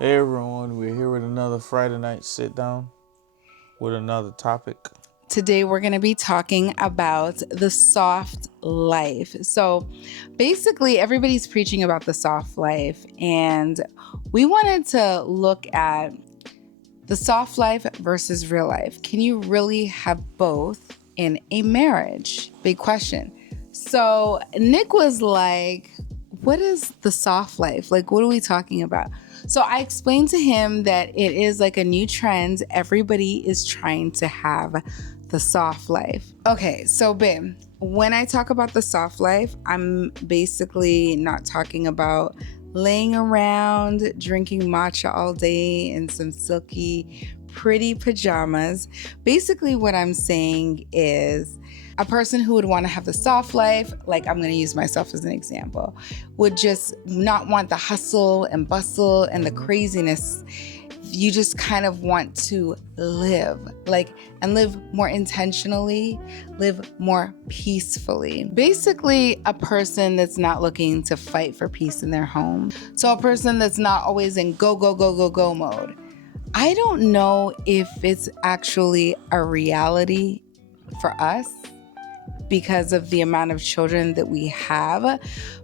Hey everyone, we're here with another Friday night sit down with another topic. Today, we're going to be talking about the soft life. So, basically, everybody's preaching about the soft life, and we wanted to look at the soft life versus real life. Can you really have both in a marriage? Big question. So, Nick was like, what is the soft life? Like, what are we talking about? So I explained to him that it is like a new trend. Everybody is trying to have the soft life. Okay, so babe, when I talk about the soft life, I'm basically not talking about laying around drinking matcha all day in some silky, pretty pajamas. Basically, what I'm saying is a person who would want to have the soft life, like I'm going to use myself as an example, would just not want the hustle and bustle and the craziness. You just kind of want to live, and live more intentionally, live more peacefully. Basically, a person that's not looking to fight for peace in their home. So, a person that's not always in go, go, go, go, go mode. I don't know if it's actually a reality for us because of the amount of children that we have,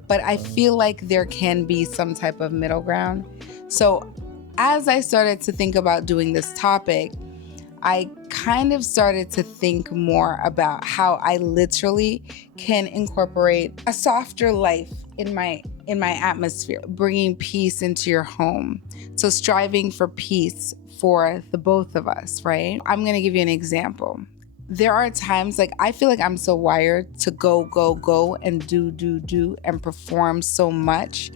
but I feel like there can be some type of middle ground. So, as I started to think about doing this topic, I kind of started to think more about how I literally can incorporate a softer life in my atmosphere, bringing peace into your home. So striving for peace for the both of us, right? I'm going to give you an example. There are times like I feel like I'm so wired to go, go, go and do and perform so much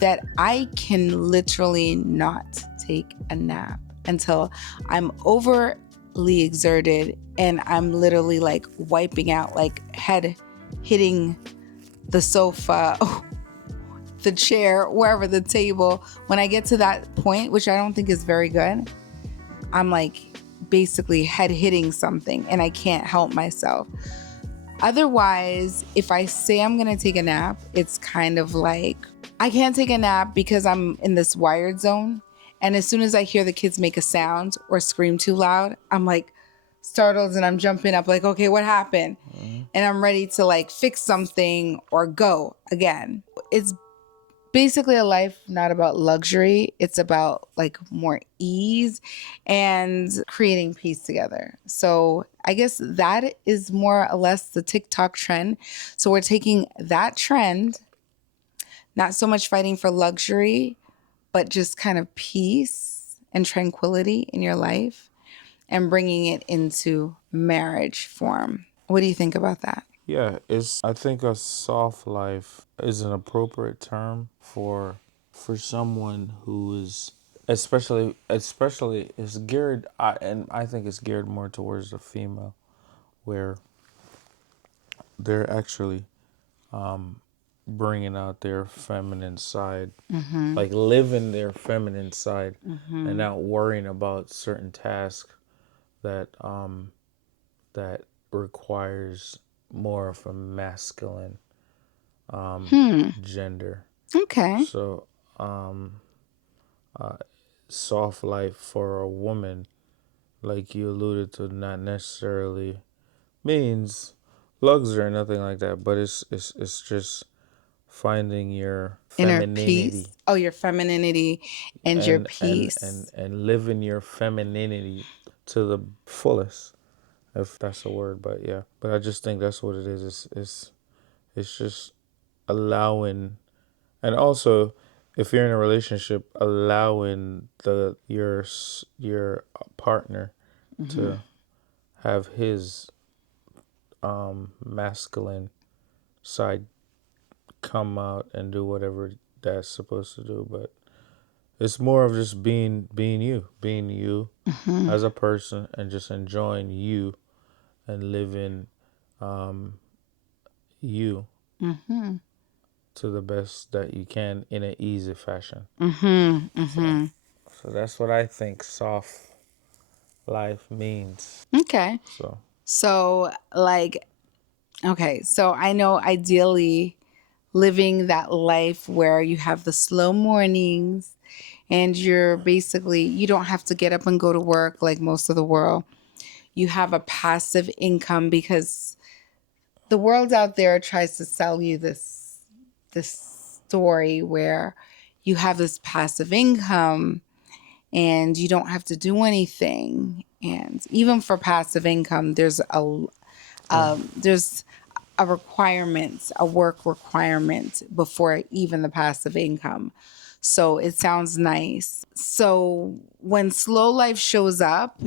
that I can literally not take a nap until I'm overly exerted and I'm literally like wiping out, like head hitting the sofa, the chair, wherever, the table. When I get to that point, which I don't think is very good, I'm like basically head hitting something and I can't help myself. Otherwise, if I say I'm going to take a nap, it's kind of like I can't take a nap because I'm in this wired zone. And as soon as I hear the kids make a sound or scream too loud, I'm like startled and I'm jumping up like, okay, what happened? And I'm ready to like fix something or go again. It's basically a life not about luxury. It's about like more ease and creating peace together. So I guess that is more or less the TikTok trend. So we're taking that trend, not so much fighting for luxury, but just kind of peace and tranquility in your life and bringing it into marriage form. What do you think about that? Yeah, I think a soft life is an appropriate term for someone who is especially is geared and I think it's geared more towards the female where they're actually bringing out their feminine side, like living their feminine side, and not worrying about certain tasks that that requires more of a masculine gender. Okay. So, soft life for a woman, like you alluded to, not necessarily means luxury or nothing like that, but it's just finding your Inner peace. femininity Oh, your femininity and your peace. and living your femininity to the fullest, if that's a word. But yeah, but I just think that's what it is. It's just allowing, and also if you're in a relationship, allowing your partner to have his masculine side come out and do whatever that's supposed to do. But it's more of just being you as a person, and just enjoying you and living you to the best that you can in an easy fashion. So that's what I think soft life means. Okay. So So, okay, so I know ideally living that life where you have the slow mornings and you don't have to get up and go to work like most of the world. You have a passive income because the world out there tries to sell you this story where you have this passive income and you don't have to do anything. And even for passive income, Yeah. there's a requirement, a work requirement before even the passive income. So it sounds nice. So when slow life shows up,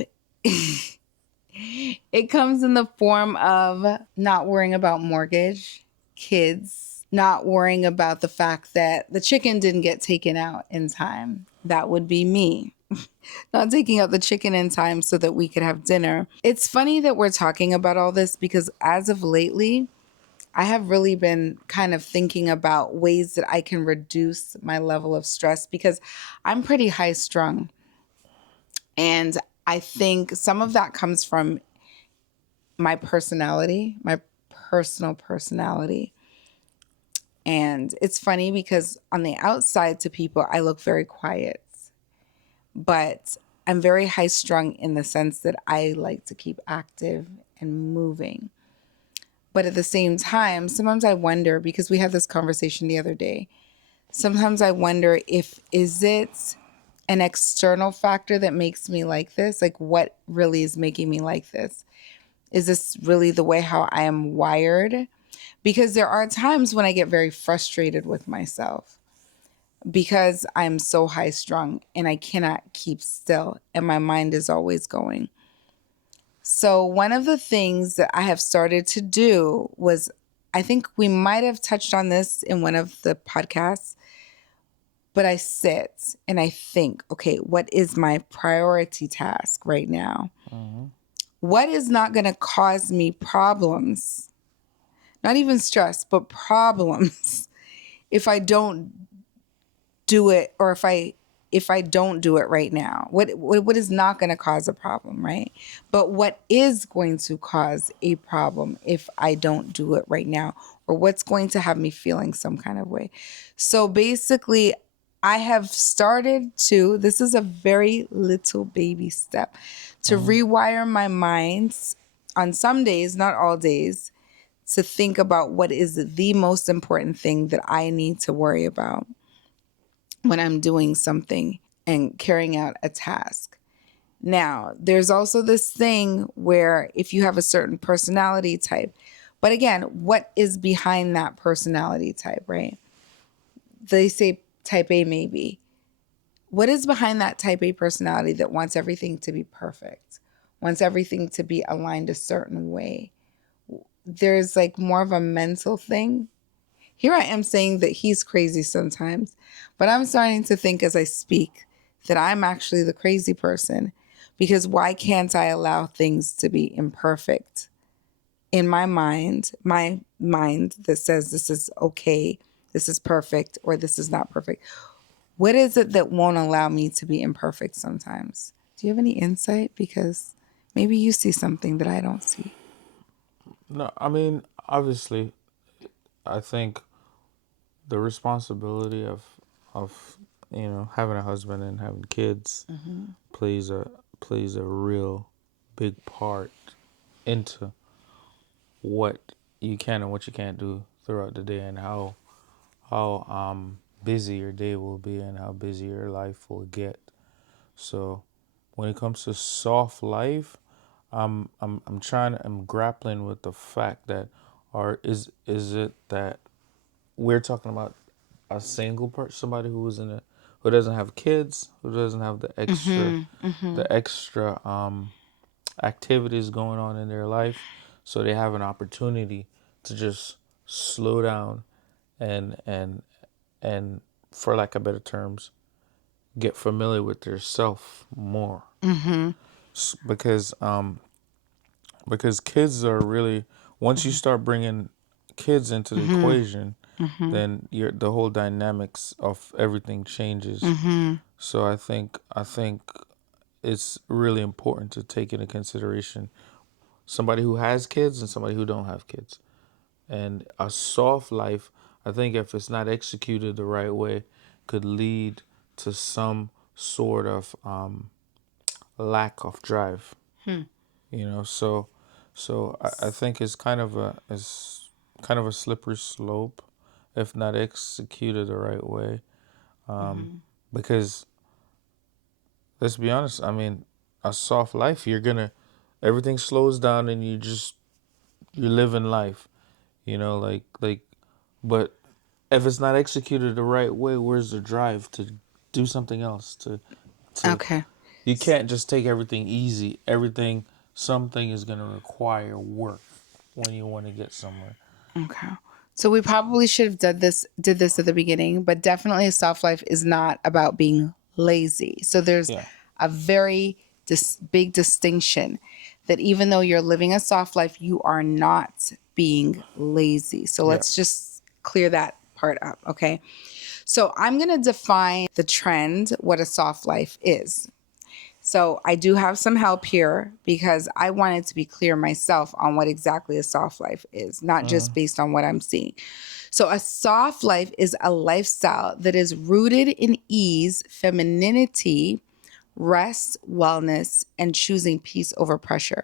it comes in the form of not worrying about mortgage, kids, not worrying about the fact that the chicken didn't get taken out in time. That would be me. Not taking out the chicken in time so that we could have dinner. It's funny that we're talking about all this because as of lately, I have really been kind of thinking about ways that I can reduce my level of stress because I'm pretty high strung. And I think some of that comes from my personality, my personal personality. And it's funny because on the outside to people, I look very quiet, but I'm very high strung in the sense that I like to keep active and moving. But at the same time, sometimes I wonder because we had this conversation the other day. Sometimes I wonder if is it an external factor that makes me like this? Like what really is making me like this? Is this really the way how I am wired? Because there are times when I get very frustrated with myself because I'm so high strung and I cannot keep still and my mind is always going. So, one of the things that I have started to do was I think we might have touched on this in one of the podcasts, but I sit and I think, okay, what is my priority task right now? Mm-hmm. What is not going to cause me problems? Not even stress, but problems if I don't do it or if I don't do it right now. What is not going to cause a problem, right? But what is going to cause a problem if I don't do it right now, or what's going to have me feeling some kind of way. So basically I have started to, this is a very little baby step, to Mm-hmm. rewire my mind on some days, not all days, to think about what is the most important thing that I need to worry about when I'm doing something and carrying out a task. Now, there's also this thing where if you have a certain personality type, but again, what is behind that personality type, right? They say type A maybe. What is behind that type A personality that wants everything to be perfect, wants everything to be aligned a certain way? There's like more of a mental thing. Here I am saying that he's crazy sometimes, but I'm starting to think as I speak that I'm actually the crazy person because why can't I allow things to be imperfect in my mind that says this is okay, this is perfect, or this is not perfect? What is it that won't allow me to be imperfect sometimes? Do you have any insight? Because maybe you see something that I don't see. No, I mean, obviously, I think the responsibility of having a husband and having kids Mm-hmm. plays a real big part into what you can and what you can't do throughout the day, and how busy your day will be and how busy your life will get. So when it comes to soft life, I'm grappling with the fact that, or is it that we're talking about a single person, somebody who doesn't have kids, who doesn't have Mm-hmm. Mm-hmm. the extra activities going on in their life, so they have an opportunity to just slow down and and for lack of better terms, get familiar with yourself more. Mm-hmm. Because kids are really, once you start bringing kids into the Mm-hmm. equation, Mm-hmm. then the whole dynamics of everything changes. Mm-hmm. So I think it's really important to take into consideration somebody who has kids and somebody who don't have kids. And a soft life, I think if it's not executed the right way, could lead to some sort of lack of drive. Hmm. So I think it's kind of a slippery slope if not executed the right way. Mm-hmm. Because let's be honest, I mean, a soft life, everything slows down and you're living life, like, but if it's not executed the right way, where's the drive to do something else? To Okay. You can't just take everything easy. Something is gonna require work when you want to get somewhere. Okay. So we probably should have did this at the beginning, but definitely a soft life is not about being lazy. So there's Yeah, a very big distinction that even though you're living a soft life, you are not being lazy. So yeah. let's just clear that part up, okay? So I'm going to define the trend what a soft life is. So I do have some help here because I wanted to be clear myself on what exactly a soft life is, not just based on what I'm seeing. So a soft life is a lifestyle that is rooted in ease, femininity, rest, wellness, and choosing peace over pressure.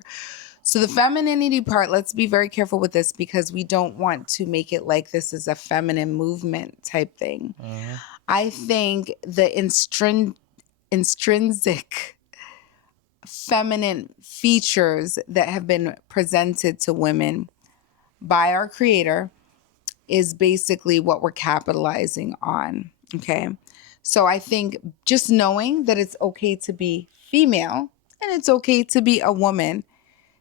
So the femininity part, let's be very careful with this because we don't want to make it like this is a feminine movement type thing. Uh-huh. I think the intrinsic feminine features that have been presented to women by our creator is basically what we're capitalizing on. Okay. So I think just knowing that it's okay to be female and it's okay to be a woman.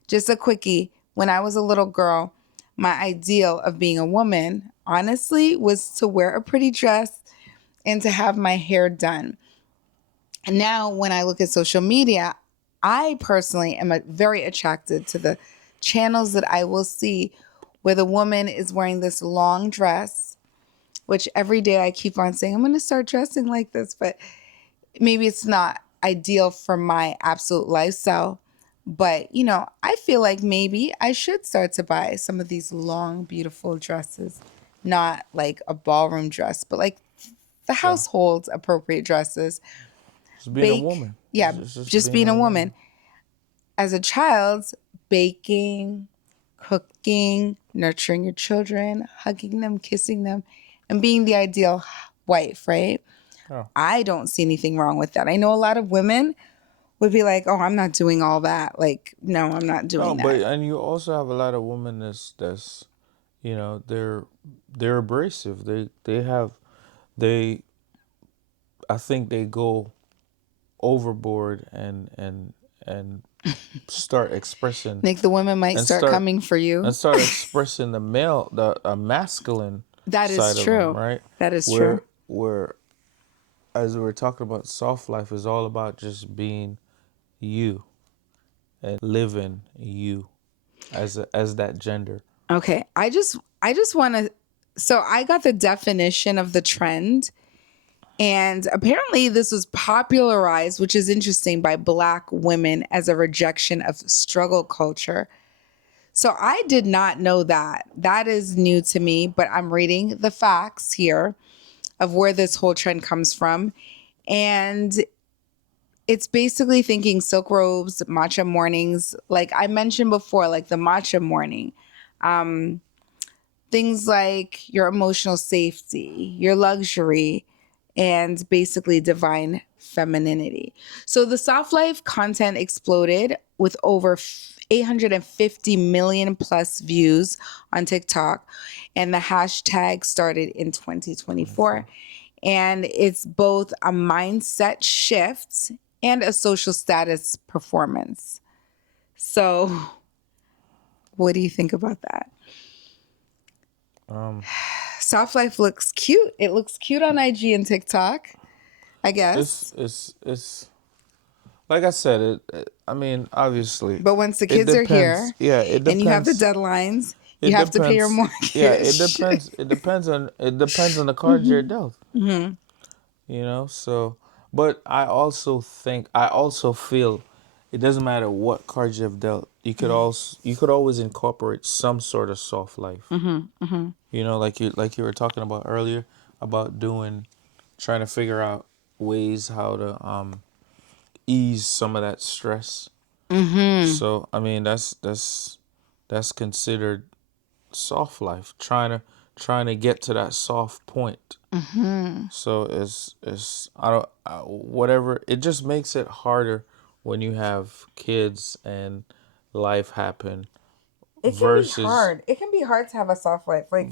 Just a quickie. When I was a little girl, my ideal of being a woman, honestly, was to wear a pretty dress and to have my hair done. And now, when I look at social media, I personally am very attracted to the channels that I will see where the woman is wearing this long dress, which every day I keep on saying, I'm going to start dressing like this, but maybe it's not ideal for my absolute lifestyle. But, I feel like maybe I should start to buy some of these long, beautiful dresses, not like a ballroom dress, but like the Yeah. household appropriate dresses. Just being a Bake, woman. yeah, Just just being being a a woman. woman. As a child, baking, cooking, nurturing your children, hugging them, kissing them, and being the ideal wife, right? Oh. I don't see anything wrong with that. I know a lot of women would be like, "Oh, I'm not doing all that." Like, no, I'm not No, doing but that. and you also have a lot of women that's they're abrasive. They I think they go overboard and start expressing Like the women might and start start coming for and you. start expressing the a masculine That is side of them, true. right? That is true. Where as we were talking about, soft life is all about just being you and living you as that gender. Okay. I just want to so I got the definition of the trend. And apparently, this was popularized, which is interesting, by Black women as a rejection of struggle culture. So I did not know that. That is new to me, but I'm reading the facts here of where this whole trend comes from. And it's basically thinking silk robes, matcha mornings, like I mentioned before, like the matcha morning. Things like your emotional safety, your luxury, and basically divine femininity. So the soft life content exploded with over 850 million plus views on TikTok, and the hashtag started in 2024. 24. And it's both a mindset shift and a social status performance. So, what do you think about that? Um, Soft life looks cute. It looks cute on IG and TikTok, I it's guess. it's it's like I said. I mean, obviously, But once the it kids are depends. here Yeah, it and you have the depends. deadlines, you It have to pay your depends. Yeah, it mortgage. depends. It depends on the cards you're dealt. Hmm. So, but I also feel it doesn't matter what cards you've dealt. You could always incorporate some sort of soft life. Hmm. Hmm. Like you were talking about earlier about trying to figure out. ways how to ease some of that stress. Mm-hmm. So I mean that's considered soft life. Trying to get to that soft point. Mm-hmm. So it's I don't whatever. It just makes it harder when you have kids and life happen It can be versus hard. It can be hard to have a soft life. Like,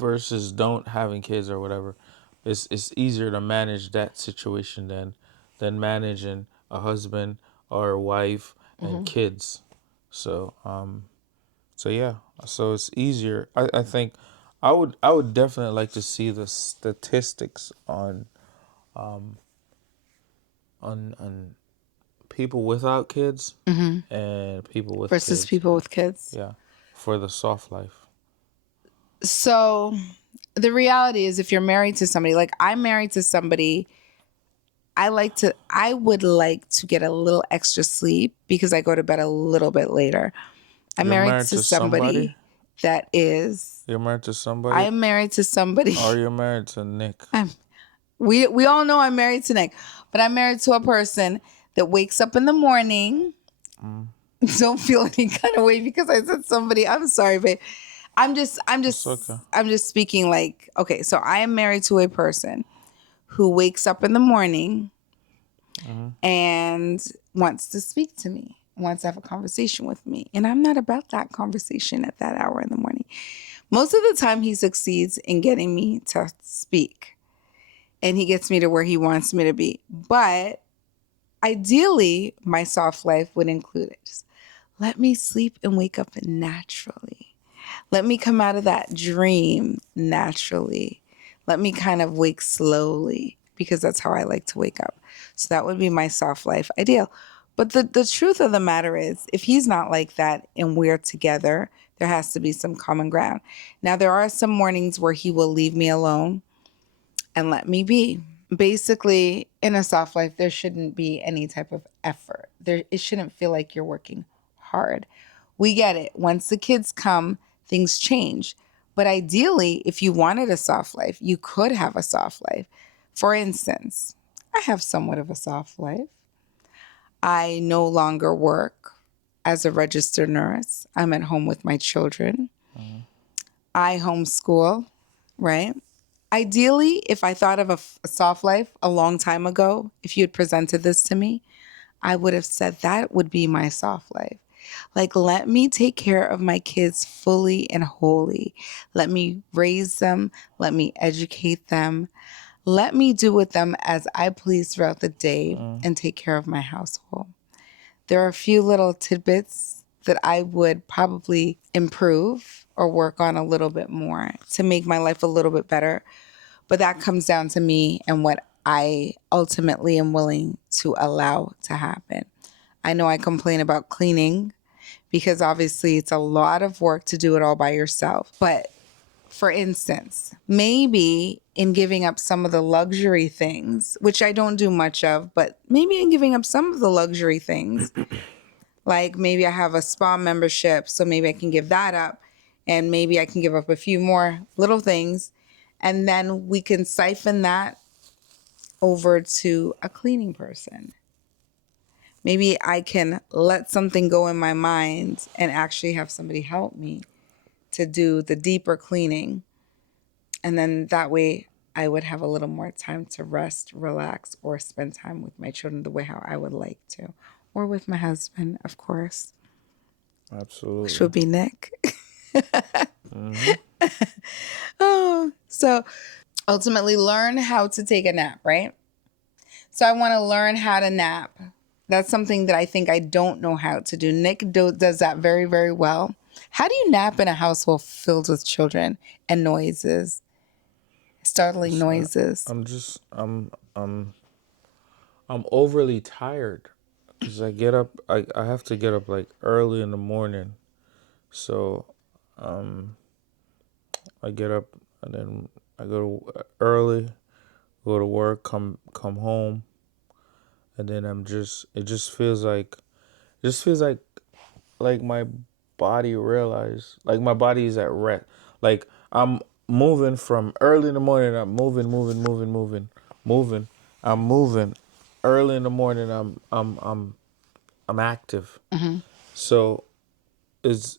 don't having kids or whatever. It's easier to manage that situation than managing a husband or a wife and mhm. kids. So so yeah, so it's easier. I think I would definitely like to see the statistics on people without kids Mm-hmm. and people with Versus kids. people with kids. Yeah, for the soft life. So the reality is, if you're married to somebody, like I'm married to somebody, I would like to get a little extra sleep because I go to bed a little bit later. I'm You're married married to to somebody. somebody that is, You're married to somebody, I'm married to somebody. or you're married to Nick. I'm, we all know I'm married to Nick, but I'm married to a person that wakes up in the morning. Mm, Don't feel any kind of way because I said somebody. I'm sorry, babe. I'm just I'm it's just okay. I'm just speaking like, okay, so I am married to a person who wakes up in the morning Mm-hmm. and wants to speak to me, wants to have a conversation with me. And I'm not about that conversation at that hour in the morning. Most of the time he succeeds in getting me to speak and he gets me to where he wants me to be. But ideally, my soft life would include it. Just let me sleep and wake up naturally. Let me come out of that dream naturally. Let me kind of wake slowly because that's how I like to wake up. So that would be my soft life ideal. But the truth of the matter is, if he's not like that and we're together, there has to be some common ground. Now, there are some mornings where he will leave me alone and let me be. Basically, in a soft life, there shouldn't be any type of effort. It shouldn't feel like you're working hard. We get it. Once the kids come, things change. But ideally, if you wanted a soft life, you could have a soft life. For instance, I have somewhat of a soft life. I no longer work as a registered nurse. I'm at home with my children. Mm-hmm. I homeschool, right? Ideally, if I thought of a soft life a long time ago, if you had presented this to me, I would have said that would be my soft life. Like, let me take care of my kids fully and wholly. Let me raise them. Let me educate them. Let me do with them as I please throughout the day Mm, and take care of my household. There are a few little tidbits that I would probably improve or work on a little bit more to make my life a little bit better. But that comes down to me and what I ultimately am willing to allow to happen. I know I complain about cleaning because obviously it's a lot of work to do it all by yourself. But for instance, maybe in giving up some of the luxury things, which I don't do much of, but maybe in giving up some of the luxury things, like maybe I have a spa membership, so maybe I can give that up. And maybe I can give up a few more little things. And then we can siphon that over to a cleaning person. Maybe I can let something go in my mind and actually have somebody help me to do the deeper cleaning. And then that way I would have a little more time to rest, relax, or spend time with my children the way how I would like to. Or with my husband, of course, which absolutely. would be Nick. Mm-hmm. Oh, so ultimately learn how to take a nap, right? So I want to learn how to nap. That's something that I think I don't know how to do. Does that very, very well. How do you nap in a household filled with children and noises, startling So noises? I'm just I'm overly tired because I get up. I have to get up like early in the morning. So um I get up and then I go to early, go to work, come home, and then I'm just it just feels like my body realize like my body is at rest. Like I'm moving from early in the morning. I'm moving. I'm moving. early in the morning I'm active. Mm-hmm. So is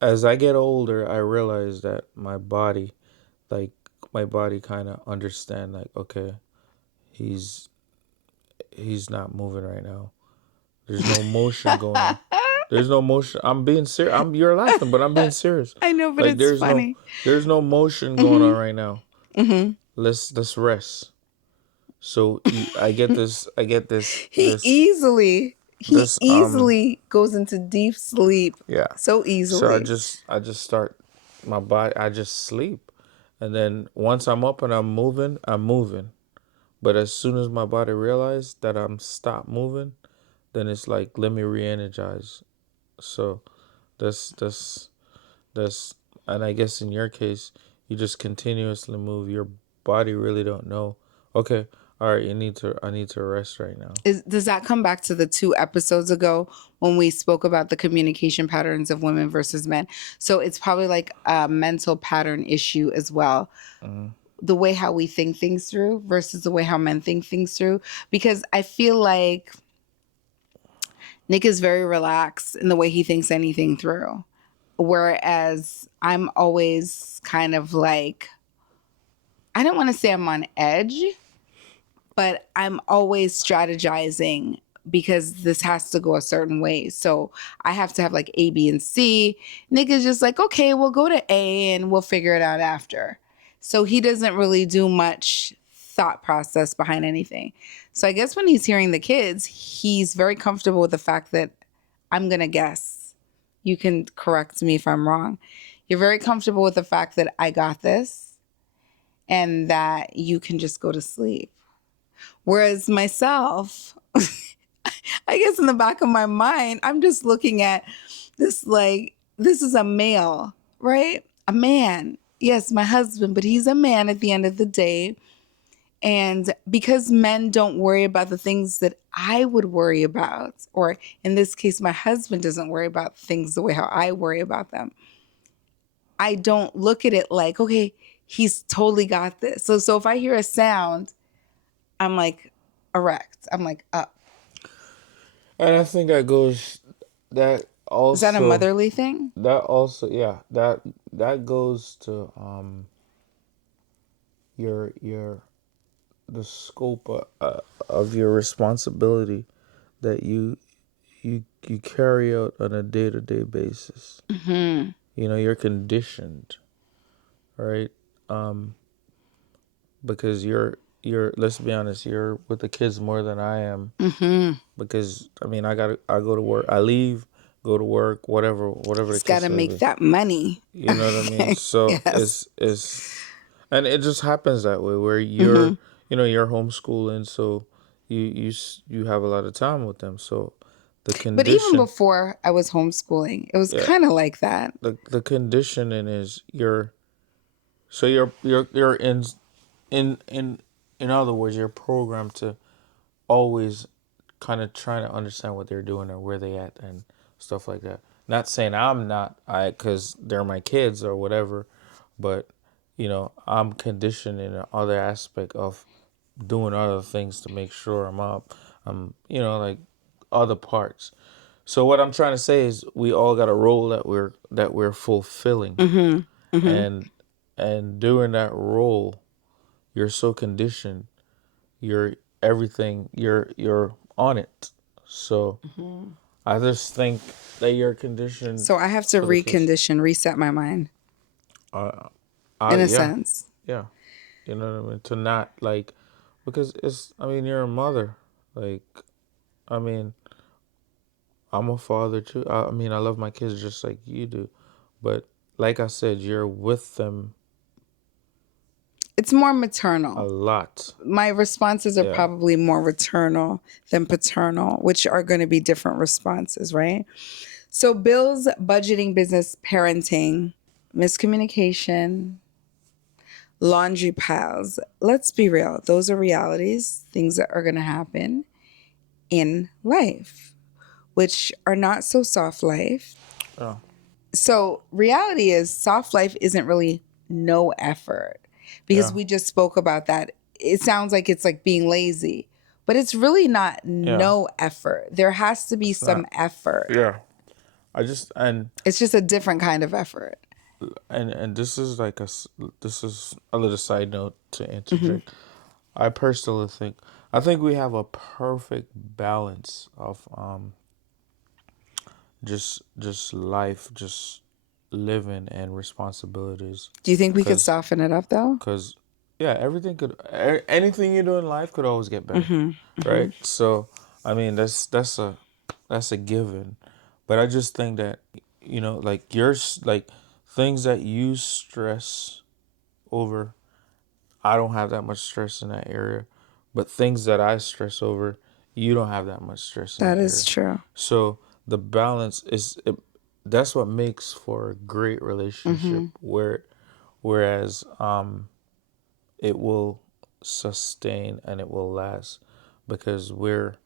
as I get older, I realize that like my body kind of understand like, okay, he's he's not moving right now. There's no motion going on. There's no motion. I'm being serious. You're laughing, but I'm being serious. I know, but Like it's funny. there's no motion going on Mm-hmm. right now. Mm-hmm. Let's rest. So He easily he this easily goes into deep sleep yeah. so So easily. I just start my body. I just sleep, and then once I'm up and I'm moving, I'm moving. But as soon as my body realizes that I'm stopped moving, then it's like let me re-energize. So that's that's that's and I guess in your case, you just continuously move. Your body really don't know. Okay, all right, I need to rest right now. Does that come back to the 2 episodes ago when we spoke about the communication patterns of women versus men? So it's probably like a mental pattern issue as well. Mm-hmm. The way how we think things through versus the way how men think things through. Because I feel like Nick is very relaxed in the way he thinks anything through. Whereas I'm always kind of like, I don't want to say I'm on edge, but I'm always strategizing because this has to go a certain way. So I have to have like A, B, and C. Nick is just like, okay, we'll go to A and we'll figure it out after. So he doesn't really do much thought process behind anything. So I guess when he's hearing the kids, he's very comfortable with the fact that I'm going to guess. You can correct me if I'm wrong. You're very comfortable with the fact that I got this and that you can just go to sleep. Whereas myself, I guess in the back of my mind, I'm just looking at this like, this is a male, right? A man. Yes, my husband, but he's a man at the end of the day. And because men don't worry about the things that I would worry about, or in this case, my husband doesn't worry about things the way how I worry about them, I don't look at it like, okay, he's totally got this. So if I hear a sound, I'm like erect. I'm like up. And I think that Is that a also motherly thing? that also yeah that goes to your the scope of your responsibility that you carry out on a day to day basis. Mm-hmm. You know, you're conditioned, right? Um, because you're let's be honest, you're with the kids more than I am. Mm-hmm. Because I mean, I go to work, I leave, go to work, whatever the He's got case to may make be. that money. You know what I mean? Okay. So Yes. and it just happens that way where Mm-hmm. you're homeschooling, so you have a lot of time with them. So the But even condition, before I was homeschooling, it was yeah, kind of like that. the conditioning is you're in other words, you're programmed to always kind of trying to understand what they're doing or where they at and stuff like that. Not saying I'm not because they're my kids or whatever, but I'm conditioned in other aspect of doing other things to make sure I'm up. I'm like other parts. So what I'm trying to say is we all got a role that we're fulfilling, Mm-hmm. Mm-hmm. and during that role, you're so conditioned. You're everything. You're on it. So Mm-hmm. I just think that you're conditioned So I have to for the kids. recondition, reset my mind Uh, in a yeah, sense. yeah. You know what I mean? To not like, because it's. I mean, you're a mother. Like, I mean, I'm a father too. I mean, I love my kids just like you do, but like I said, you're with them It's more a maternal. lot. My responses are Yeah, probably more maternal than paternal, which are going to be different responses, right? So, bills, budgeting, business, parenting, miscommunication, laundry piles. Let's be real. Those are realities, things that are going to happen in life, which are not so soft life. yeah, So, reality is soft life isn't really no effort because yeah. we just spoke about that. It sounds like it's like being lazy. but it's really not Yeah, no effort. There has to be it's some not. effort. Yeah, I just It's just a different kind of effort. and this is like this is a little side note to Hmm. interject. I personally think we have a perfect balance of just life, just living and responsibilities. Do you think we could Cause, soften it up though? cause, yeah, anything you do in life could always get better, Hmm. Hmm. right? So, I mean, that's a given. But I just think that like like things that you stress over, I don't have that much stress in that area. But things that I stress over, you don't have that much stress in That that is area. true. So the balance that's what makes for a great relationship Hmm. whereas it will sustain and it will last because where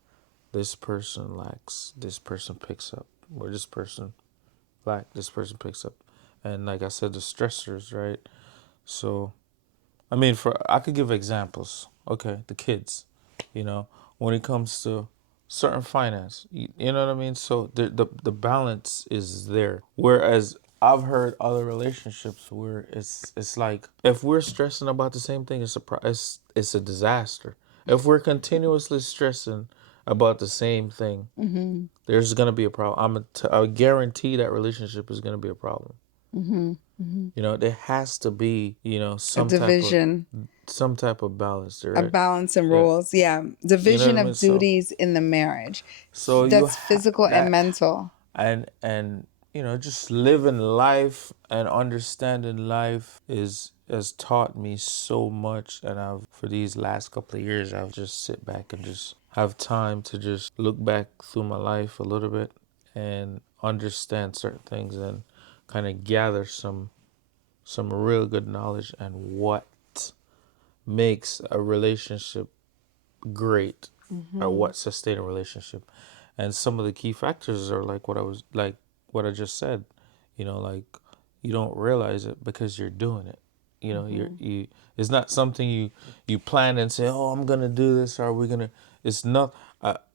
this person lacks, this person picks up. Where this person lack, this person picks up. And like I said, the stressors, right? So I mean, for I could give examples. Okay, the kids, you know, when it comes to certain finance, you know what I mean. So the balance is there. Whereas I've heard other relationships where it's like if we're stressing about the same thing, it's a disaster. If we're continuously stressing about the same thing, Hmm. there's gonna be a problem. I guarantee that relationship is gonna be a problem. Hmm. Hmm. There has to be, A division, some type of balance there, a right? balance and Yeah. rules. Yeah. You know Division what I mean? of duties in the marriage. So you That's have physical and that, mental. and just living life and understanding life is has taught me so much, and I've for these last couple of years I've just sit back and just have time to just look back through my life a little bit and understand certain things and kind of gather some real good knowledge and what makes a relationship great or Hmm. what sustain a relationship. And some of the key factors are like what I just said. Like you don't realize it because you're doing it. Hmm. You it's not something you plan and say, "Oh, I'm going to do this," or we're going to it's not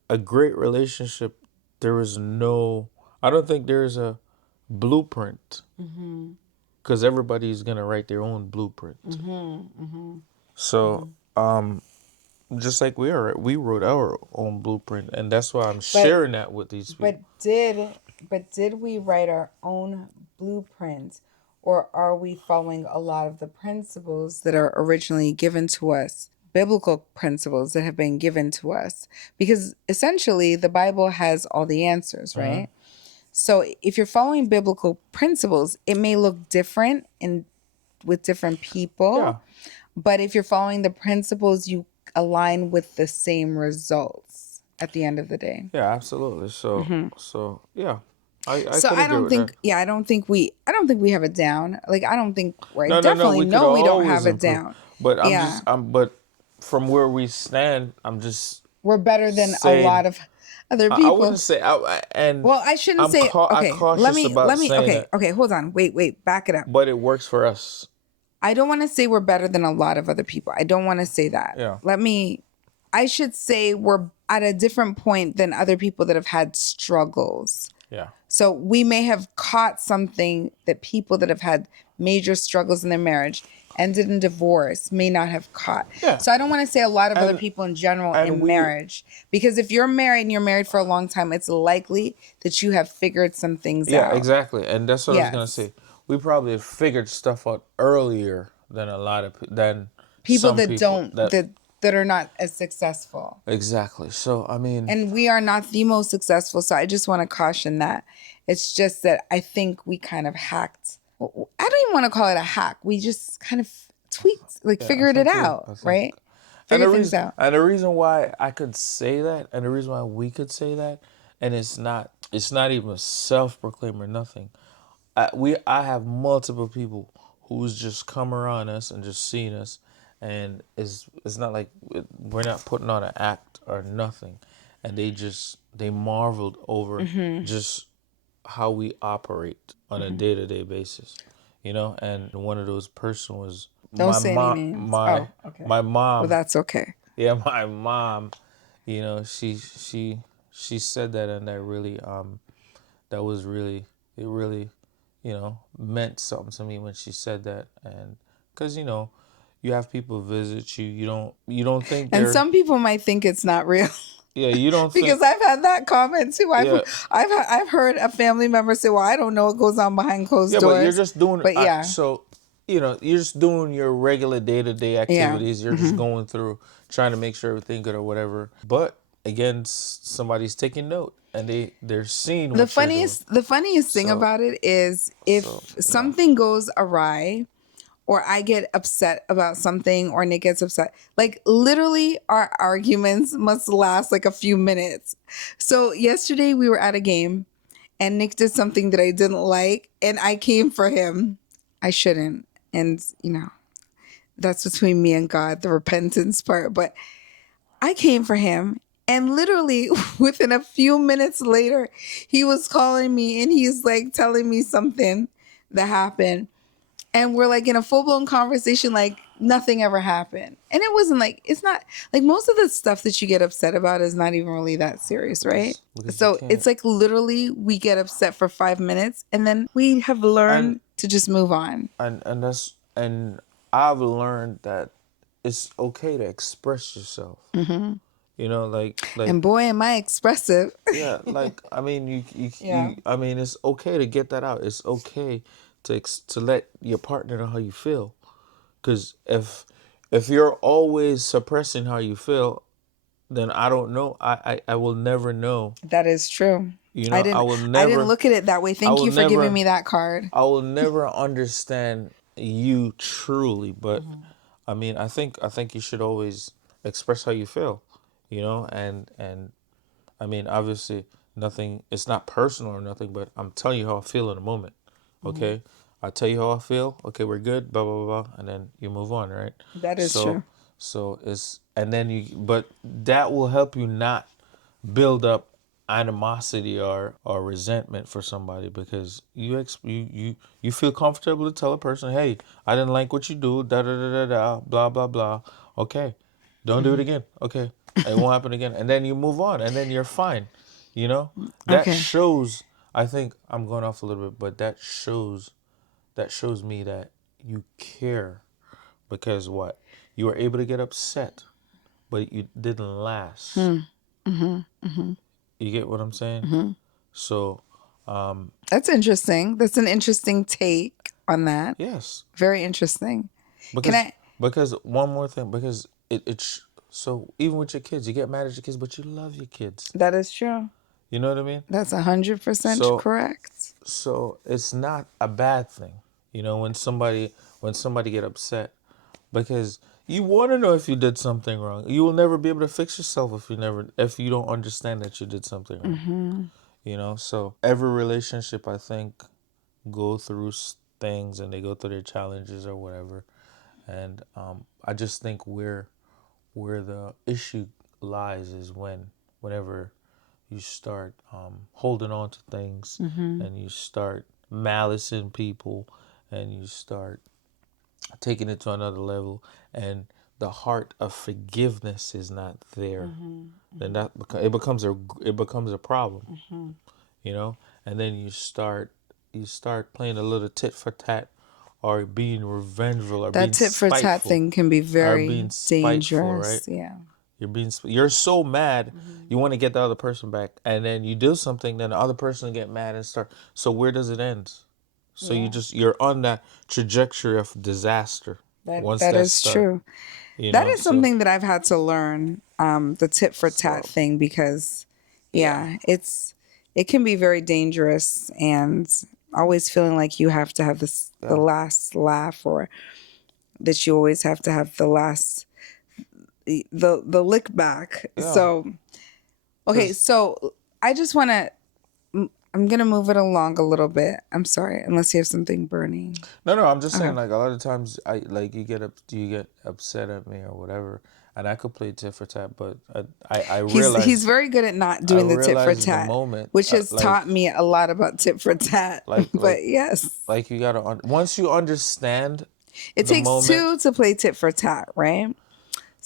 a great relationship. There is no I don't think there's a blueprint Hmm. because everybody's going to write their own blueprint. Hmm. Hmm. So, just like we wrote our own blueprint, and that's why I'm But sharing that with these but people. did we write our own blueprint, or are we following a lot of the principles that are originally given to us, biblical principles that have been given to us? Because essentially the Bible has all the answers, Hmm. right? So if you're following biblical principles, it may look different in with different Yeah, people, but if you're following the principles, you align with the same results at the end of the day. yeah, absolutely. So yeah, I So could I agree don't with that. think, yeah, I don't think we have it down. Like I don't think right. No. Definitely We could no, we don't always have it improve, down. but Yeah, but from where we stand, I'm just we're better than a saying. lot of other I wouldn't people. say, and Well, I shouldn't say. I Okay, let cautious me about let me. saying Okay, that, okay. Hold on. Wait. Back it up. but it works for us. I don't want to say we're better than a lot of other people. I don't want to say that. Yeah, I should say we're at a different point than other people that have had struggles. yeah, So we may have caught something that people that have had major struggles in their marriage, ended in divorce, may not have caught. yeah, So I don't want to say a lot of other and people in general and in we marriage, because if you're married and you're married for a long time, it's likely that you have figured some things Yeah, out. exactly. And that's what I was gonna Yes. say. We probably figured stuff out earlier than than People some that people. don't That that are not as successful. exactly. So I mean, And we are not the most successful. So I just want to caution that. It's just that I think we kind of hacked. I don't even want to call it a hack. We just kind of tweaked, like yeah, I figured it think we. out, I think, right? Figured things out. and the reason why I could say that, and the reason why we could say that, and it's not even self-proclaimed or nothing. I have multiple people who's just come around us and just seen us, and it's not like we're not putting on an act or nothing, and they marveled over Hmm. just how we operate on a Hmm. day to day basis, and one of those person was Don't my say any mom names. Oh, okay. my Well, mom that's okay. yeah my mom you know, she said that, and that really that was really, it really, you know, meant something to me when she said that. And because, you know, you have people visit you, you don't think And they're, some people might think it's not real. yeah, you don't think, Because I've had that comment too. yeah, I've heard a family member say, "Well, I don't know what goes on behind closed yeah, but you're doors," just doing, but yeah, so, you know, you're just doing your regular day-to-day yeah. activities. You're just going through, trying to make sure everything good or whatever. But again, somebody's taking note, and they're seeing what you're doing. The funniest thing So, about it is so if yeah, something goes awry, or I get upset about something, or Nick gets upset. Like literally, our arguments must last like a few minutes. So yesterday we were at a game, and Nick did something that I didn't like, and I came for him. I shouldn't, and that's between me and God, the repentance part. But I came for him, and literally within a few minutes later, he was calling me, and he's like telling me something that happened, and we're like in a full blown conversation, like nothing ever happened. And it wasn't like, it's not like most of the stuff that you get upset about is not even really that serious, right? because you So can't. it's like literally we get upset for 5 minutes and then we have And learned to just move on. that's, and I've learned that it's okay to express yourself. You know, And boy, am I expressive. yeah, like, I mean, Yeah, I mean, it's okay to get that out. It's okay to to let your partner know how you feel. Because if you're always suppressing how you feel, then I don't know. I will never know. that is true. You I know, didn't I didn't look at it that way. I Thank will you for giving never, me that card. I will never understand you truly. But I mean, I think you should always express how you feel. You know, and I mean, obviously, nothing. It's not personal or nothing, but I'm telling you how I feel in a moment. Okay, I tell you how I feel. Okay, we're good. Blah blah blah, and then you move on, right? That is So, true. so it's, and then but that will help you not build up animosity or resentment for somebody, because you feel comfortable to tell a person, hey, I didn't like what you do, da da da da da, blah blah blah. Okay, don't do it again. Okay, it won't happen again, and then you move on, and then you're fine. You know, that Okay. shows. I think I'm going off a little bit, but that shows me that you care, because what, you were able to get upset, but you didn't last. You get what I'm saying? So, That's interesting. That's an interesting take on that. yes, Very interesting. Can because I? one more thing, because it's, so even with your kids, you get mad at your kids, but you love your kids. That is true. You know what I mean? That's 100% So correct. it's not a bad thing, you know, when somebody get upset, because you want to know if you did something wrong. You will never be able to fix yourself if you don't understand that you did something wrong. You know, so every relationship, I think, go through things, and they go through their challenges or whatever. And I just think where the issue lies is whenever you start holding on to things, and you start malicing people, and you start taking it to another level, and the heart of forgiveness is not there, then it becomes a problem, you know. And then you start playing a little tit for tat, or being revengeful, or That being tit for tat spiteful, thing can be or being very spiteful, right? dangerous. Yeah. You're so mad, you want to get the other person back, and then you do something, then the other person get mad and start. So where does it end? So Yeah. you're on that trajectory of disaster once That that is start. true. You That know, is so something that I've had to learn. The tit for tat so thing, because yeah, yeah, it can be very dangerous, and always feeling like you have to have the yeah, last laugh, or that you always have to have the last the lick back. yeah. So okay, Cause so I just want to. I'm gonna move it along a little bit. I'm sorry, unless you have something burning. no, I'm just saying, Okay. like, a lot of times, you get upset at me or whatever, and I could play tit for tat, but I He's realize very good at not I doing the tit for realize the tat, moment, which has taught me a lot about tit for tat. like like But yes, like you gotta once you understand it the takes moment. two to play tit for tat, right?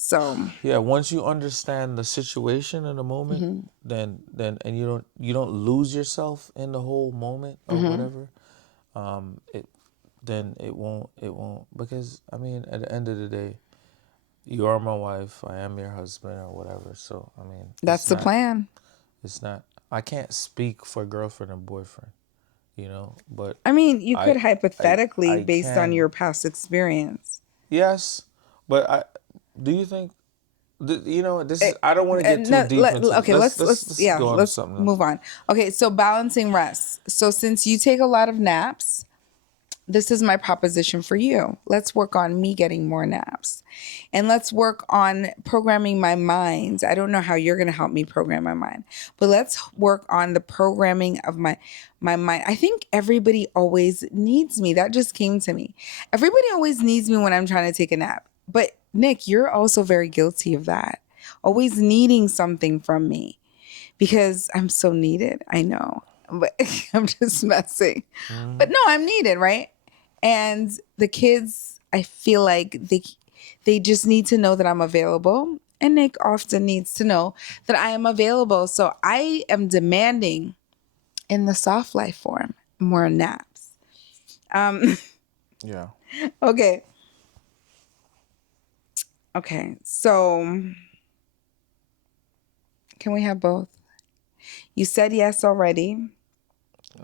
So, Yeah, once you understand the situation in the moment, mhm, then and you don't lose yourself in the whole moment or mhm. whatever. It then it won't because I mean at the end of the day, you are my wife, I am your husband or whatever. So I mean, That's the plan. it's not. I can't speak for girlfriend and boyfriend, but I mean, you I could I hypothetically, I based on can. your past experience. Yes, but do you think? This Eh, is. I don't want to get too no, deep into this. okay, Let's go on to let's something else. move on. Okay, so balancing rest. So since you take a lot of naps, this is my proposition for you. Let's work on me getting more naps. And let's work on programming my mind. I don't know how you're going to help me program my mind, but let's work on the programming of my mind. I think everybody always needs me. That just came to me. Everybody always needs me when I'm trying to take a nap. But Nick, you're also very guilty of that. Always needing something from me because I'm so needed. I know. But I'm just messing. But Hmm. no, I'm needed, right? And the kids, I feel like they just need to know that I'm available. And Nick often needs to know that I am available. So I am demanding in the soft life form more naps. Um, Yeah. okay. Okay. So can we have both? You said yes already.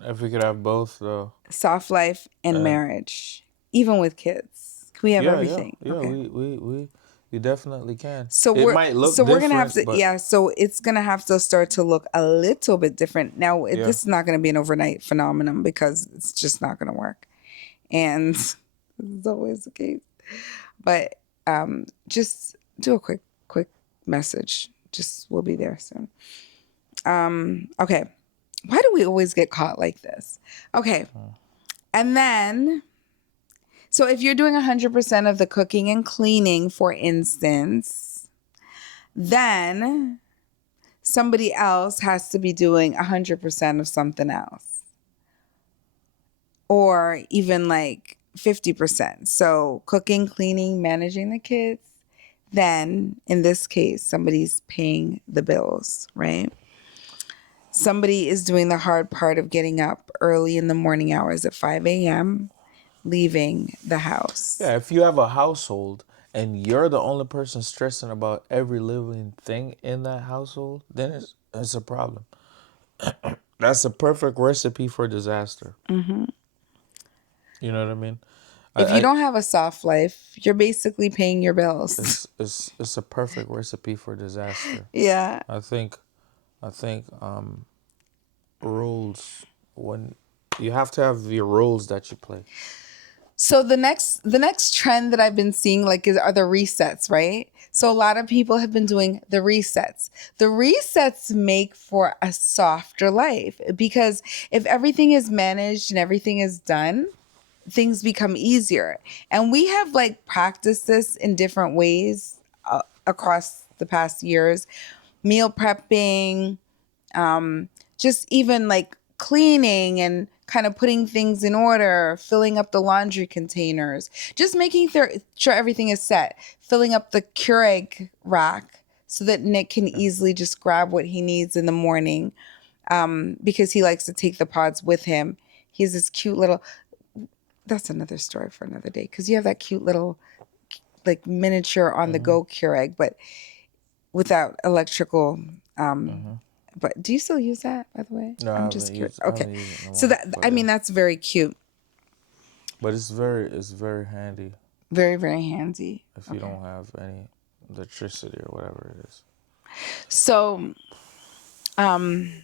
If we could have both, though. Soft life and And marriage, even with kids. Can we have yeah, yeah, everything? yeah. Okay. We definitely can. So It we're might so look we're gonna have different, to, but yeah, so it's gonna have to start to look a little bit different. Now yeah. this is not gonna be an overnight phenomenon because it's just not gonna work. And this is always the case. But just do a quick message. Just we'll be there soon. Okay. Why do we always get caught like this? Okay. And then so if you're doing 100% of the cooking and cleaning, for instance, then somebody else has to be doing 100% of something else, or even like 50%. So cooking, cleaning, managing the kids. Then in this case, somebody's paying the bills, right? Somebody is doing the hard part of getting up early in the morning hours at 5 a.m., leaving the house. Yeah, if you have a household and you're the only person stressing about every living thing in that household, then it's a problem. That's a perfect recipe for disaster. Hmm. You know what I mean? If you I don't have a soft life, you're basically paying your bills. it's a perfect recipe for disaster. Yeah. I think I think rules when you have to have your rules that you play. So the next trend that I've been seeing are the resets, right? So a lot of people have been doing the resets. The resets make for a softer life because if everything is managed and everything is done, things become easier. And we have practiced this in different ways across the past years. Meal prepping, just even cleaning and kind of putting things in order, filling up the laundry containers, just making sure everything is set, filling up the Keurig rack so that Nick can easily just grab what he needs in the morning, because he likes to take the pods with him. He has this cute little, that's another story for another day, because you have that cute little miniature on the Hmm. go Keurig, but without electrical. Um, Hmm. but do you still use that, by the way? No, I'm just curious. I Okay. haven't used it no So more. that, But I yeah, mean, that's very cute. but it's very handy Very, very handy. if you Okay. don't have any electricity or whatever it is. So, um,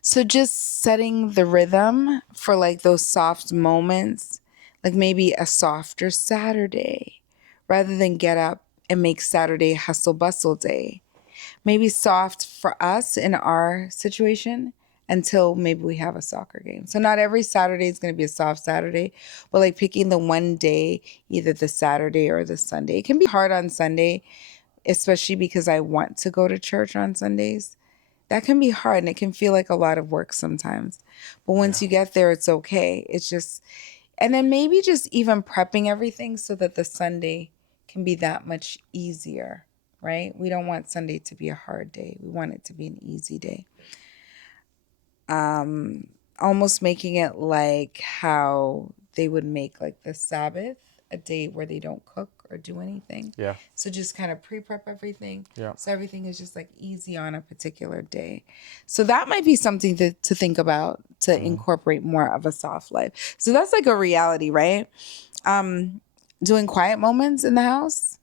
so just setting the rhythm for those soft moments, like maybe a softer Saturday, rather than get up and make Saturday hustle bustle day. Maybe soft for us in our situation until maybe we have a soccer game. So not every Saturday is going to be a soft Saturday, but picking the one day, either the Saturday or the Sunday. It can be hard on Sunday, especially because I want to go to church on Sundays. That can be hard and it can feel like a lot of work sometimes. But once Yeah. you get there, it's okay. It's just And then maybe just even prepping everything so that the Sunday can be that much easier, right? We don't want Sunday to be a hard day. We want it to be an easy day. Almost making it like how they would make like the Sabbath a day where they don't cook or do anything. Yeah. So just kind of pre-prep everything. Yeah. So everything is just like easy on a particular day. So that might be something to think about to incorporate more of a soft life. So that's like a reality, right? Doing quiet moments in the house,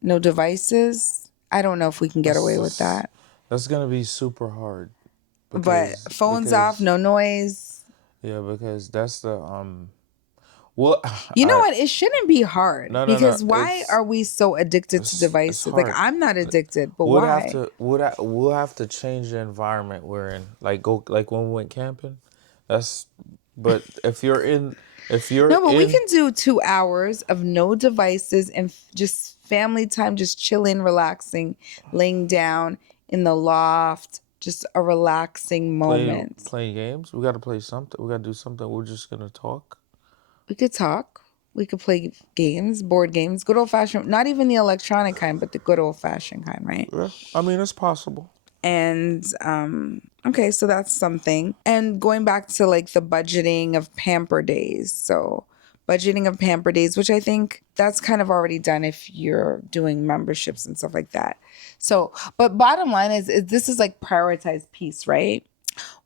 no devices. I don't know if we can get away with that. That's gonna be super hard But because phones off, no noise. because that's the well You know I what? It shouldn't be hard no because why are we so addicted to it's devices? Like hard. I'm not addicted, but We'll have why? to we'll have to change the environment we're in. Like go like when we went camping. That's but if you're No, but we in can do 2 hours of no devices and just family time, just chilling, relaxing, laying down in the loft, just a relaxing moment. playing games, we gotta play something. We gotta do something. We're just gonna talk. We could talk. We could play games, board games, good old fashioned, not even the electronic kind, but the good old fashioned kind, right? Yeah, I mean it's possible. And okay, so that's something. And going back to like the budgeting of pamper days. So budgeting of pamper days, which I think that's kind of already done if you're doing memberships and stuff like that. So, but bottom line is this is like prioritized peace, right?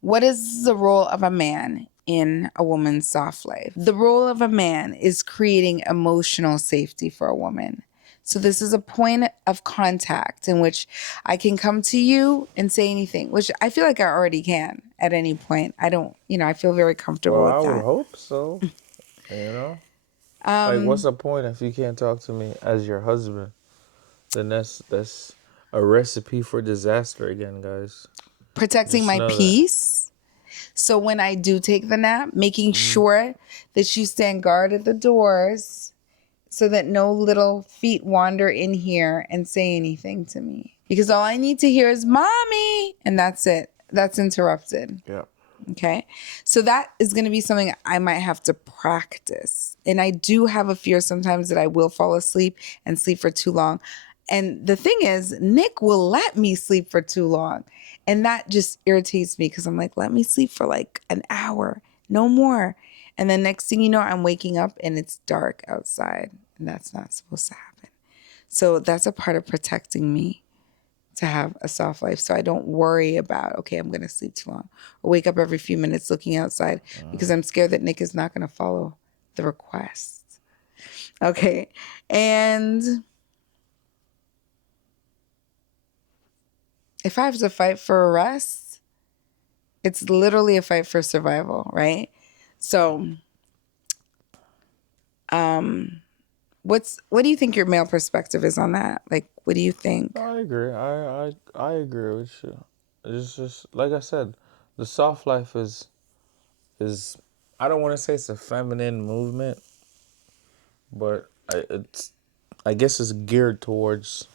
What is the role of a man in a woman's soft life? The role of a man is creating emotional safety for a woman. So this is a point of contact in which I can come to you and say anything, which I feel like I already can at any point. I don't, I feel very comfortable Well, with I would that. hope so. Like, what's the point if you can't talk to me as your husband? Then that's a recipe for disaster again, guys. Protecting Just my know that. peace. So when I do take the nap, making sure that you stand guard at the doors so that no little feet wander in here and say anything to me. Because all I need to hear is mommy, and that's it. That's interrupted. Yeah. Okay. So that is going to be something I might have to practice. And I do have a fear sometimes that I will fall asleep and sleep for too long. And the thing is, Nick will let me sleep for too long. And that just irritates me because I'm like, let me sleep for like an hour, no more. And then next thing you know, I'm waking up and it's dark outside. And that's not supposed to happen. So that's a part of protecting me to have a soft life. So I don't worry about, okay, I'm going to sleep too long or wake up every few minutes looking outside because I'm scared that Nick is not going to follow the request. Okay. And if I have to fight for a rest, it's literally a fight for survival, right? So, what do you think your male perspective is on that? Like, what do you think? I agree. I agree with you. It's just like I said, the soft life is I don't want to say it's a feminine movement, but I guess it's geared towards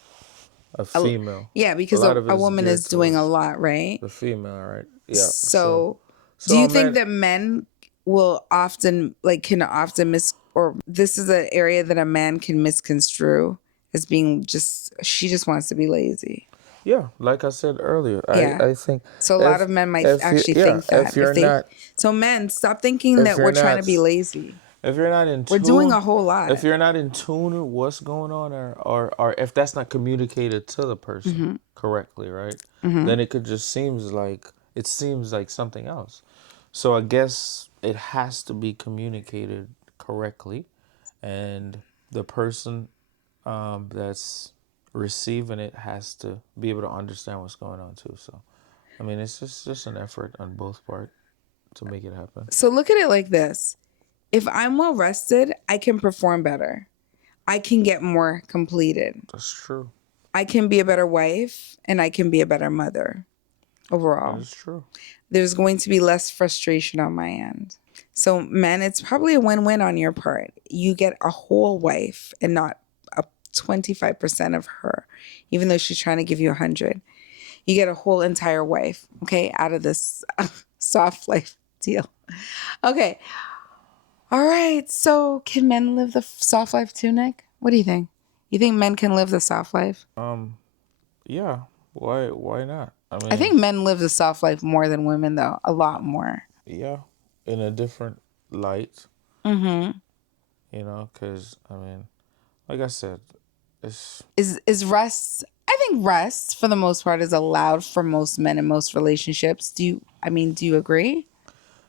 a female. Yeah, A because lot of it a is woman geared is doing a towards lot, right? the female, right? Yeah. So, do So you a think man, that men will often can often or this is an area that a man can misconstrue as being just she just wants to be lazy? yeah, like I said earlier, Yeah. I think So a lot if of men might if you actually yeah think that if you're they not so men stop thinking if that you're we're trying to not be lazy. if you're not in We're doing tune a whole lot. if you're not in tune with what's going on or if that's not communicated to the person correctly, right? Then it could just seems like something else. So I guess it has to be communicated correctly, and the person that's receiving it has to be able to understand what's going on too. So I mean, it's just an effort on both part to make it happen. So look at it like this. If I'm well rested, I can perform better. I can get more completed. That's true. I can be a better wife and I can be a better mother That overall. is true. There's going to be less frustration on my end. So, men, it's probably a win-win on your part. You get a whole wife and not a 25% of her, even though she's trying to give you 100. You get a whole entire wife, okay, out of this soft life deal. Okay. All right. So, can men live the soft life too, Nick? What do you think? You think men can live the soft life? Um, yeah. Why not? I I mean, think men live the soft life more than women, though. A lot more. yeah, in a different light, Mm-hmm. because I mean, like I said, it's Is rest? I think rest, for the most part, is allowed for most men in most relationships. Do you? I mean, do you agree?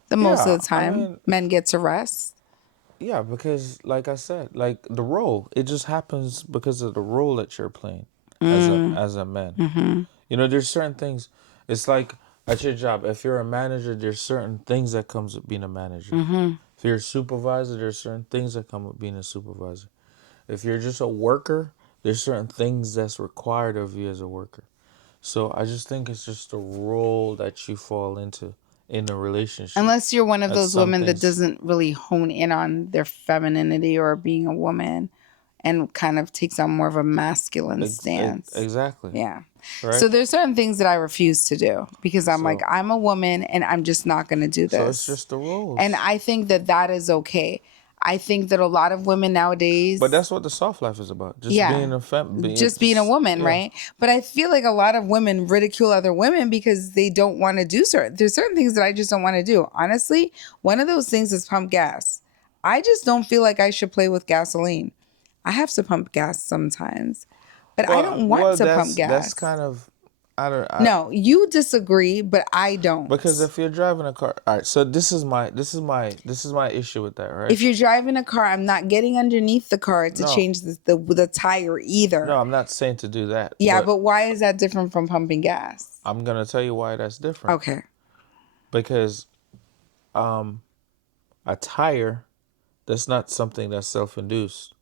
The most yeah. of the I time, mean, men get to rest. yeah, because like I said, like the role, it just happens because of the role that you're playing as a man. Mm-hmm. There's certain things. It's like at your job. If you're a manager, there's certain things that comes with being a manager. Mm-hmm. If you're a supervisor, there's certain things that come with being a supervisor. If you're just a worker, there's certain things that's required of you as a worker. So I just think it's just a role that you fall into in a relationship. Unless you're one of That's those some women that things. doesn't really hone in on their femininity or being a woman and kind of takes on more of a masculine stance. Exactly. Yeah. Right. So there's certain things that I refuse to do because I'm like, So I'm a woman and I'm just not going to do so it's this. just the And roles. I think that that is okay. I think that a lot of women But nowadays, that's what the soft life is about. Just yeah, being a fem. Being just being a woman, yeah. right? But I feel like a lot of women ridicule other women because they don't want to do there's certain things that I just don't want to do. Honestly, one of those things is pump gas. I just don't feel like I should play with gasoline. I have to pump gas sometimes, but I don't want Well, to pump that's gas. kind of I don't I No, you disagree, but I don't. because if you're driving a car, all right. So this is my issue with that, right? If you're driving a car, I'm not getting underneath the car to No, change the tire no, either. I'm not saying to do that, Yeah, but but why is that different from pumping gas? I'm gonna tell you why that's different. Okay. Because um, a tire, that's not something that's self-induced.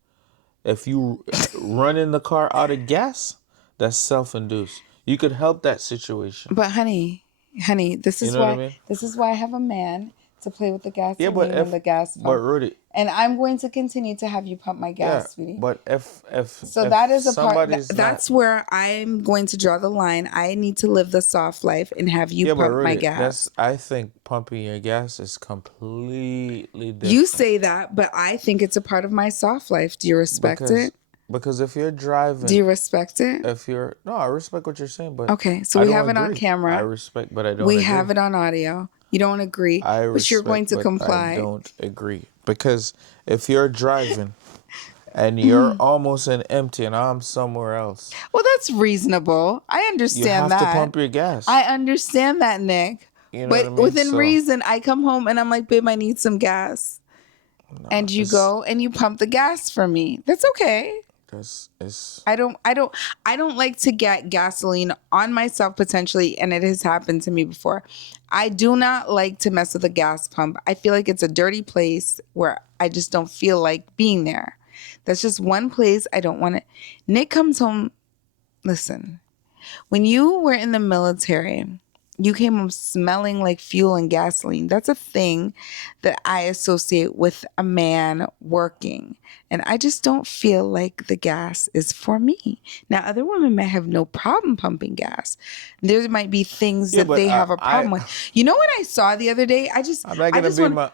If you run in the car out of gas, that's self-induced. You could help that situation. But honey, this You is know what I why mean? I have a man to play with the Yeah, but gasoline and if the gas but pump. Rudy, And I'm going to continue to have you pump my yeah, gas, sweetie. but if So if that is a part somebody's not. that's where I'm going to draw the line. I need to live the soft life and have you Yeah, but pump my Rudy, that's gas. I think pumping your gas is completely You different say that, but I think it's a part of my soft life. Do you respect because it? if you're Do you driving, respect it? if you're no, I respect what you're saying, but Okay, so I we don't have it on agree. I camera. respect, but I don't We agree. have it on audio. You don't agree, I but you're going respect, to but I comply. don't agree because if you're driving and you're almost in empty and I'm somewhere else, Well, that's reasonable. I you understand have to that. pump your gas. I understand that, Nick. You know what But I mean? within So reason, I come home and I'm like, babe, I need some gas. no, And you go and you pump the gas for me. That's okay. it's I don't I don't I don't like to get gasoline on myself potentially, and it has happened to me before. I do not like to mess with a gas pump. I feel like it's a dirty place where I just don't feel like being there. That's just one place I don't want to. Nick comes home. Listen, when you were in the military, you came home smelling like fuel and gasoline. That's a thing that I associate with a man working. And I just don't feel like the gas is for me. Now, other women may have no problem pumping gas. There might be things yeah, that but they have a problem with. You know what I saw the other day? I just want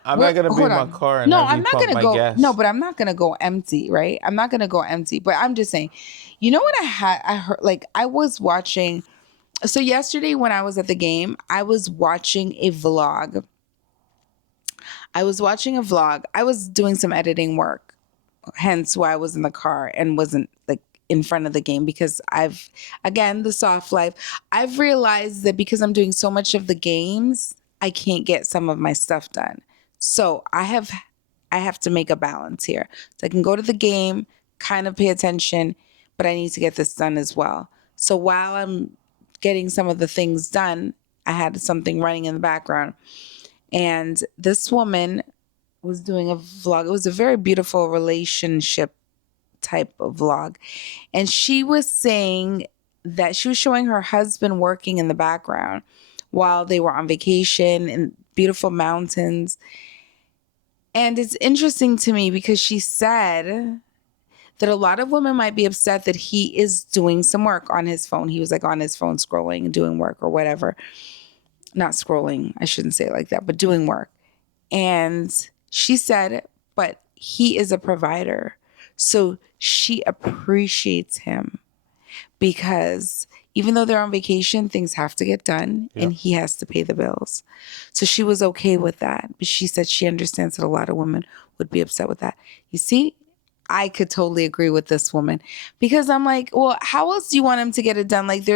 I'm not gonna be hold in my on. car and No, have I'm you not pump gonna my go. No, gas. but I'm not gonna go empty, right? I'm not gonna go empty. But I'm just saying, you know what I heard, like I was watching. So yesterday when I was at the game, I was watching a vlog. I was watching a vlog. I was doing some editing work, hence why I was in the car and wasn't like in front of the game because again, the soft life. I've realized that because I'm doing so much of the games, I can't get some of my stuff done. So I have to make a balance here. So I can go to the game, kind of pay attention, but I need to get this done as well. So while I'm getting some of the things done, I had something running in the background. And this woman was doing a vlog. It was a very beautiful relationship type of vlog. And she was saying that she was showing her husband working in the background while they were on vacation in beautiful mountains. And it's interesting to me because she said that a lot of women might be upset that he is doing some work on his phone. He was like on his phone scrolling and doing work or whatever. Not scrolling, I shouldn't say it like that, but doing work. And she said, but he is a provider. So she appreciates him because even though they're on vacation, things have to get done Yeah. and he has to pay the bills. So she was okay with that. But she said she understands that a lot of women would be upset with that. You see, I could totally agree with this woman because I'm like, well, how else do you want him to get it done? Like,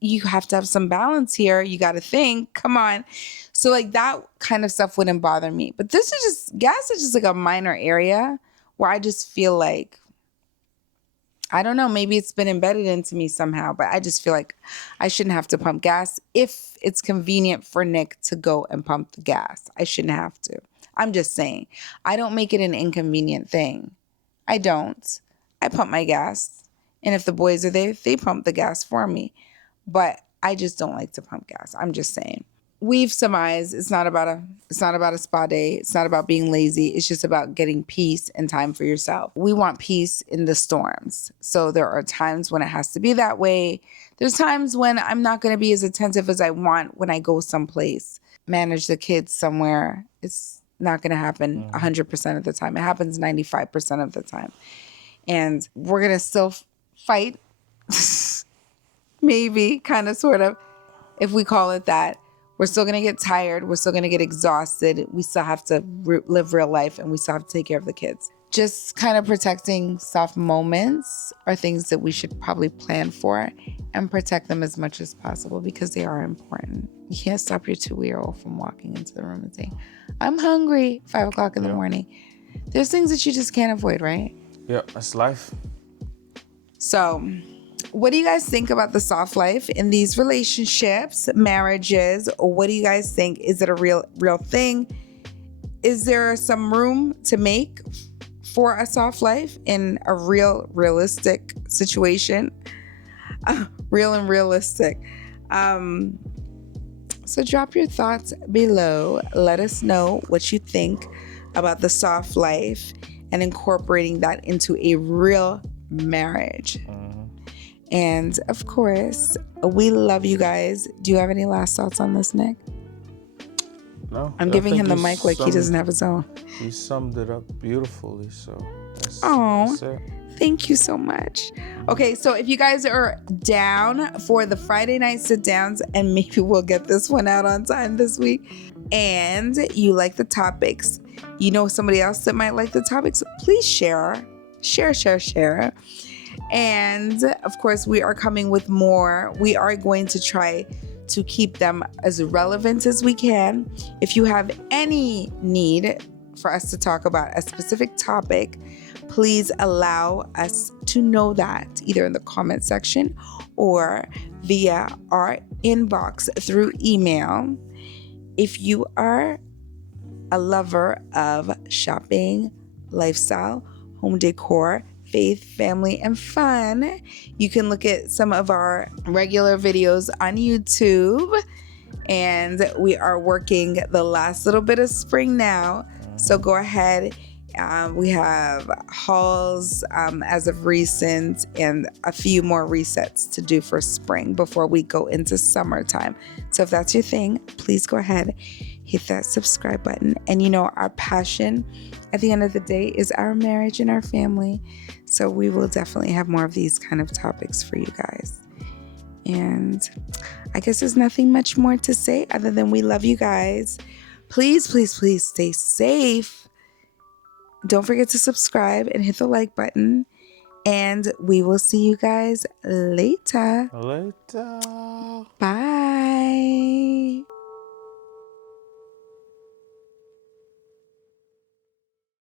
you have to have some balance here. You got to think, come on. So, like, that kind of stuff wouldn't bother me. But gas is just like a minor area where I just feel like, I don't know, maybe it's been embedded into me somehow, but I just feel like I shouldn't have to pump gas if it's convenient for Nick to go and pump the gas. I shouldn't have to. I'm just saying, I don't make it an inconvenient thing. I don't. I pump my gas. And if the boys are there, they pump the gas for me. But I just don't like to pump gas. I'm just saying. We've surmised it's not about a spa day. It's not about being lazy. It's just about getting peace and time for yourself. We want peace in the storms. So there are times when it has to be that way. There's times when I'm not going to be as attentive as I want when I go someplace, manage the kids somewhere. It's not going to happen 100% of the time. It happens 95% of the time. And we're going to still fight, maybe, kind of, sort of, if we call it that. We're still going to get tired. We're still going to get exhausted. We still have to live real life and we still have to take care of the kids. Just kind of protecting soft moments are things that we should probably plan for and protect them as much as possible because they are important. You can't stop your 2-year-old from walking into the room and saying, I'm hungry, 5 o'clock in the morning. There's things that you just can't avoid, right? Yeah, that's life. So, what do you guys think about the soft life in these relationships, marriages? What do you guys think? Is it a real thing? Is there some room to make for a soft life in a realistic situation? Real and realistic. So drop your thoughts below. Let us know what you think about the soft life and incorporating that into a real marriage. And of course, we love you guys. Do you have any last thoughts on this, Nick? No. I'm giving him the mic like he doesn't have his own. You summed it up beautifully, so that's it. Thank you so much. Okay, so if you guys are down for the Friday night sit downs, and maybe we'll get this one out on time this week, and you like the topics, you know somebody else that might like the topics, please share. And of course, we are coming with more. We are going to try to keep them as relevant as we can. If you have any need for us to talk about a specific topic, please allow us to know that either in the comment section or via our inbox through email. If you are a lover of shopping, lifestyle, home decor, faith, family, and fun, you can look at some of our regular videos on YouTube. And we are working the last little bit of spring now. So go ahead. We have hauls as of recent and a few more resets to do for spring before we go into summertime. So if that's your thing, please go ahead, hit that subscribe button. And you know, our passion at the end of the day is our marriage and our family. So we will definitely have more of these kind of topics for you guys. And I guess there's nothing much more to say other than we love you guys. Please, please, please stay safe. Don't forget to subscribe and hit the like button. And we will see you guys later. Later. Bye.